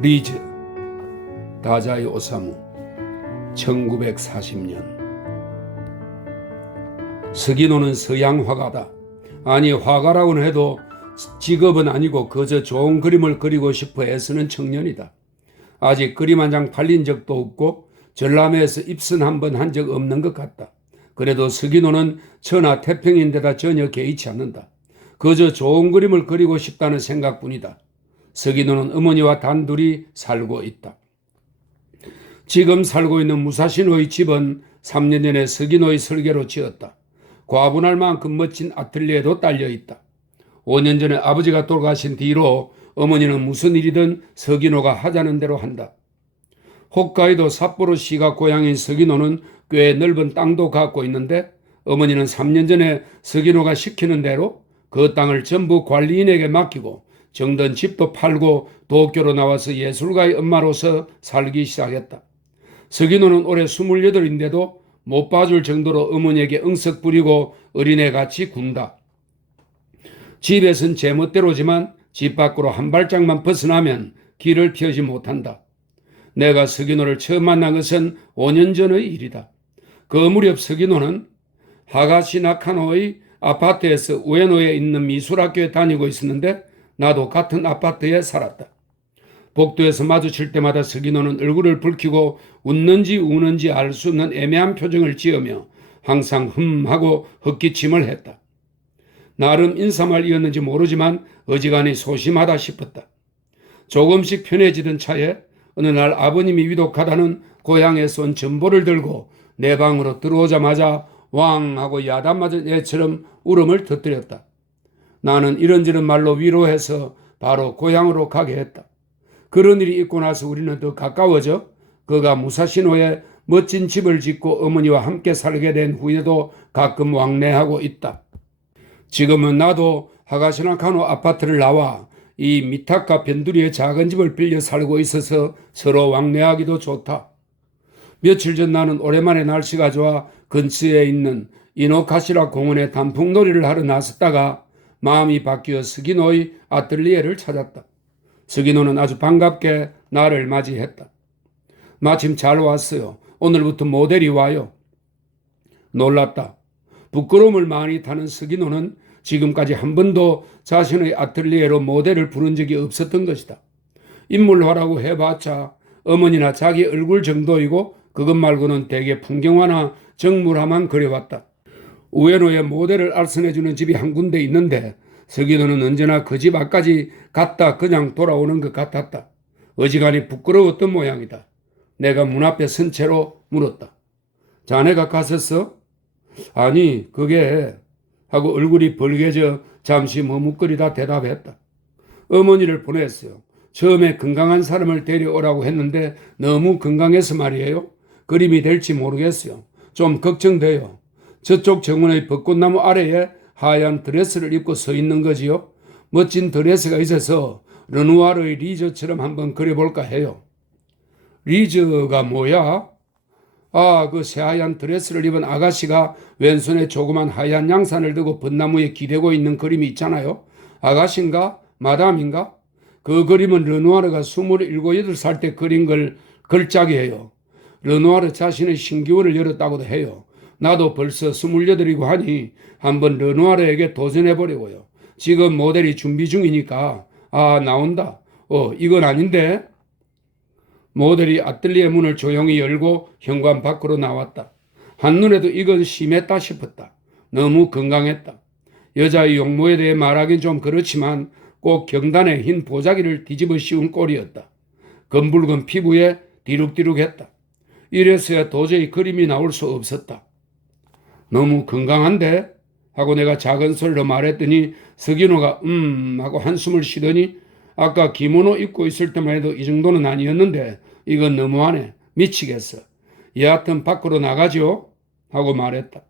리즈 다자이 오사무 1940년 스기노는 서양 화가다. 아니 화가라고는 해도 직업은 아니고 그저 좋은 그림을 그리고 싶어 애쓰는 청년이다. 아직 그림 한 장 팔린 적도 없고 전람회에서 입선 한 번 한 적 없는 것 같다. 그래도 스기노는 천하 태평인데다 전혀 개의치 않는다. 그저 좋은 그림을 그리고 싶다는 생각뿐이다. 서기노는 어머니와 단둘이 살고 있다. 지금 살고 있는 무사시노의 집은 3년 전에 서기노의 설계로 지었다. 과분할 만큼 멋진 아틀리에도 딸려 있다. 5년 전에 아버지가 돌아가신 뒤로 어머니는 무슨 일이든 서기노가 하자는 대로 한다. 홋카이도 삿포로 시가 고향인 서기노는 꽤 넓은 땅도 갖고 있는데 어머니는 3년 전에 서기노가 시키는 대로 그 땅을 전부 관리인에게 맡기고 정든 집도 팔고 도쿄로 나와서 예술가의 엄마로서 살기 시작했다. 서기노는 올해 28인데도 못 봐줄 정도로 어머니에게 응석 부리고 어린애같이 군다. 집에선 제멋대로지만 집 밖으로 한 발짝만 벗어나면 길을 피하지 못한다. 내가 서기노를 처음 만난 것은 5년 전의 일이다. 그 무렵 서기노는 하가시 나카노의 아파트에서 우에노에 있는 미술학교에 다니고 있었는데 나도 같은 아파트에 살았다. 복도에서 마주칠 때마다 서기노는 얼굴을 붉히고 웃는지 우는지 알 수 없는 애매한 표정을 지으며 항상 흠 하고 헛기침을 했다. 나름 인사말이었는지 모르지만 어지간히 소심하다 싶었다. 조금씩 편해지던 차에 어느 날 아버님이 위독하다는 고향에서 온 전보를 들고 내 방으로 들어오자마자 왕 하고 야단 맞은 애처럼 울음을 터뜨렸다. 나는 이런저런 말로 위로해서 바로 고향으로 가게 했다. 그런 일이 있고 나서 우리는 더 가까워져 그가 무사시노에 멋진 집을 짓고 어머니와 함께 살게 된 후에도 가끔 왕래하고 있다. 지금은 나도 하가시나카노 아파트를 나와 이 미타카 변두리의 작은 집을 빌려 살고 있어서 서로 왕래하기도 좋다. 며칠 전 나는 오랜만에 날씨가 좋아 근처에 있는 이노카시라 공원에 단풍놀이를 하러 나섰다가 마음이 바뀌어 스기노의 아틀리에를 찾았다. 스기노는 아주 반갑게 나를 맞이했다. 마침 잘 왔어요. 오늘부터 모델이 와요. 놀랐다. 부끄러움을 많이 타는 스기노는 지금까지 한 번도 자신의 아틀리에로 모델을 부른 적이 없었던 것이다. 인물화라고 해봤자 어머니나 자기 얼굴 정도이고 그것 말고는 대개 풍경화나 정물화만 그려왔다. 우에노에 모델을 알선해주는 집이 한 군데 있는데 서기노는 언제나 그 집 앞까지 갔다 그냥 돌아오는 것 같았다. 어지간히 부끄러웠던 모양이다. 내가 문 앞에 선 채로 물었다. 자네가 갔었어? 아니, 그게 하고 얼굴이 벌개져 잠시 머뭇거리다 대답했다. 어머니를 보냈어요. 처음에 건강한 사람을 데려오라고 했는데 너무 건강해서 말이에요. 그림이 될지 모르겠어요. 좀 걱정돼요. 저쪽 정원의 벚꽃나무 아래에 하얀 드레스를 입고 서 있는 거지요. 멋진 드레스가 있어서 르누아르의 리저처럼 한번 그려볼까 해요. 리저가 뭐야? 아, 그 새하얀 드레스를 입은 아가씨가 왼손에 조그만 하얀 양산을 들고 벚나무에 기대고 있는 그림이 있잖아요. 아가씨인가? 마담인가? 그 그림은 르누아르가 27, 8살 때 그린 걸 걸작이에요. 르누아르 자신의 신기원을 열었다고도 해요. 나도 벌써 28이고 하니 한번 르누아르에게 도전해보려고요. 지금 모델이 준비 중이니까 아 나온다. 어 이건 아닌데 모델이 아틀리에 문을 조용히 열고 현관 밖으로 나왔다. 한눈에도 이건 심했다 싶었다. 너무 건강했다. 여자의 용모에 대해 말하긴 좀 그렇지만 꼭 경단에 흰 보자기를 뒤집어 씌운 꼴이었다. 검붉은 피부에 디룩디룩했다. 이래서야 도저히 그림이 나올 수 없었다. 너무 건강한데? 하고 내가 작은 소리로 말했더니 서기노가 음 하고 한숨을 쉬더니 아까 기모노 입고 있을 때만 해도 이 정도는 아니었는데 이건 너무하네. 미치겠어. 여하튼 밖으로 나가죠. 하고 말했다.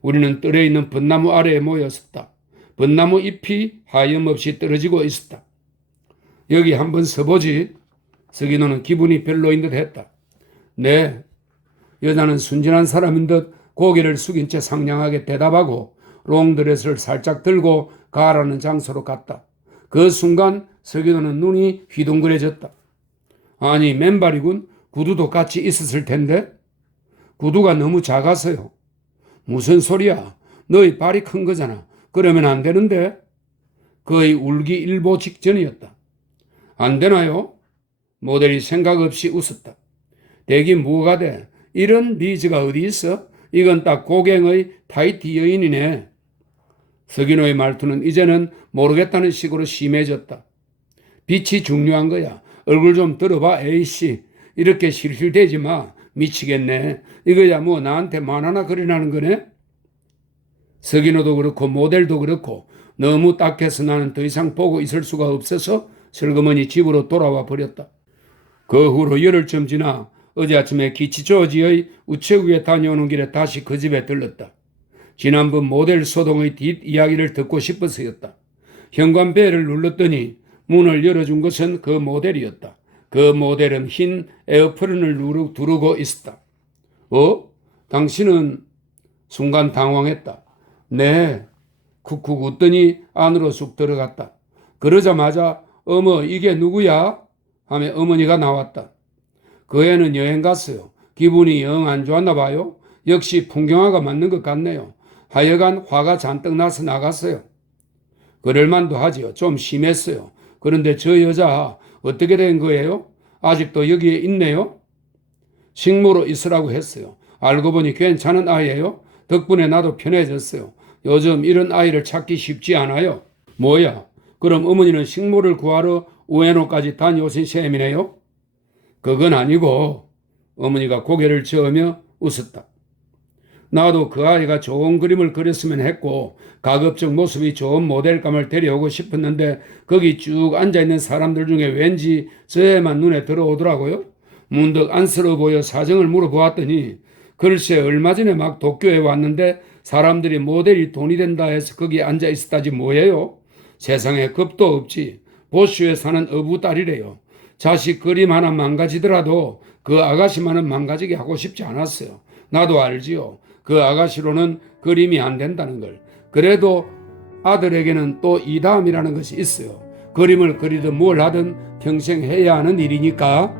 우리는 뜰에 있는 벚나무 아래에 모였었다. 벚나무 잎이 하염없이 떨어지고 있었다. 여기 한번 서보지. 서기노는 기분이 별로인 듯 했다. 네. 여자는 순진한 사람인 듯 고개를 숙인 채 상냥하게 대답하고 롱드레스를 살짝 들고 가라는 장소로 갔다. 그 순간 서기노는 눈이 휘둥그레졌다. 아니 맨발이군 구두도 같이 있었을 텐데 구두가 너무 작아서요. 무슨 소리야? 너희 발이 큰 거잖아. 그러면 안 되는데 거의 울기 일보 직전이었다. 안 되나요? 모델이 생각 없이 웃었다. 되긴 뭐가 돼? 이런 니즈가 어디 있어? 이건 딱 고갱의 타이티 여인이네. 서기노의 말투는 이제는 모르겠다는 식으로 심해졌다. 빛이 중요한 거야. 얼굴 좀 들어봐, A씨. 이렇게 실실대지 마. 미치겠네. 이거야 뭐 나한테 만화나 그리라는 거네? 서기노도 그렇고 모델도 그렇고 너무 딱해서 나는 더 이상 보고 있을 수가 없어서 슬그머니 집으로 돌아와 버렸다. 그 후로 열흘쯤 지나 어제 아침에 기치조지의 우체국에 다녀오는 길에 다시 그 집에 들렀다. 지난번 모델 소동의 뒷 이야기를 듣고 싶어서였다. 현관벨을 눌렀더니 문을 열어준 것은 그 모델이었다. 그 모델은 흰 에어프런을 누르, 두르고 있었다. 어? 당신은 순간 당황했다. 네. 쿡쿡 웃더니 안으로 쑥 들어갔다. 그러자마자 어머 이게 누구야? 하며 어머니가 나왔다. 그 애는 여행 갔어요. 기분이 영 안 좋았나 봐요. 역시 풍경화가 맞는 것 같네요. 하여간 화가 잔뜩 나서 나갔어요. 그럴만도 하지요. 좀 심했어요. 그런데 저 여자 어떻게 된 거예요? 아직도 여기에 있네요? 식모로 있으라고 했어요. 알고 보니 괜찮은 아이예요. 덕분에 나도 편해졌어요. 요즘 이런 아이를 찾기 쉽지 않아요. 뭐야? 그럼 어머니는 식모를 구하러 우에노까지 다녀오신 셈이네요? 그건 아니고 어머니가 고개를 저으며 웃었다. 나도 그 아이가 좋은 그림을 그렸으면 했고 가급적 모습이 좋은 모델감을 데려오고 싶었는데 거기 쭉 앉아있는 사람들 중에 왠지 저애만 눈에 들어오더라고요. 문득 안쓰러워 보여 사정을 물어보았더니 글쎄 얼마 전에 막 도쿄에 왔는데 사람들이 모델이 돈이 된다 해서 거기 앉아 있었다지 뭐예요? 세상에 겁도 없지. 보슈에 사는 어부 딸이래요. 자식 그림 하나 망가지더라도 그 아가씨만은 망가지게 하고 싶지 않았어요. 나도 알지요. 그 아가씨로는 그림이 안 된다는 걸. 그래도 아들에게는 또 이 다음이라는 것이 있어요. 그림을 그리든 뭘 하든 평생 해야 하는 일이니까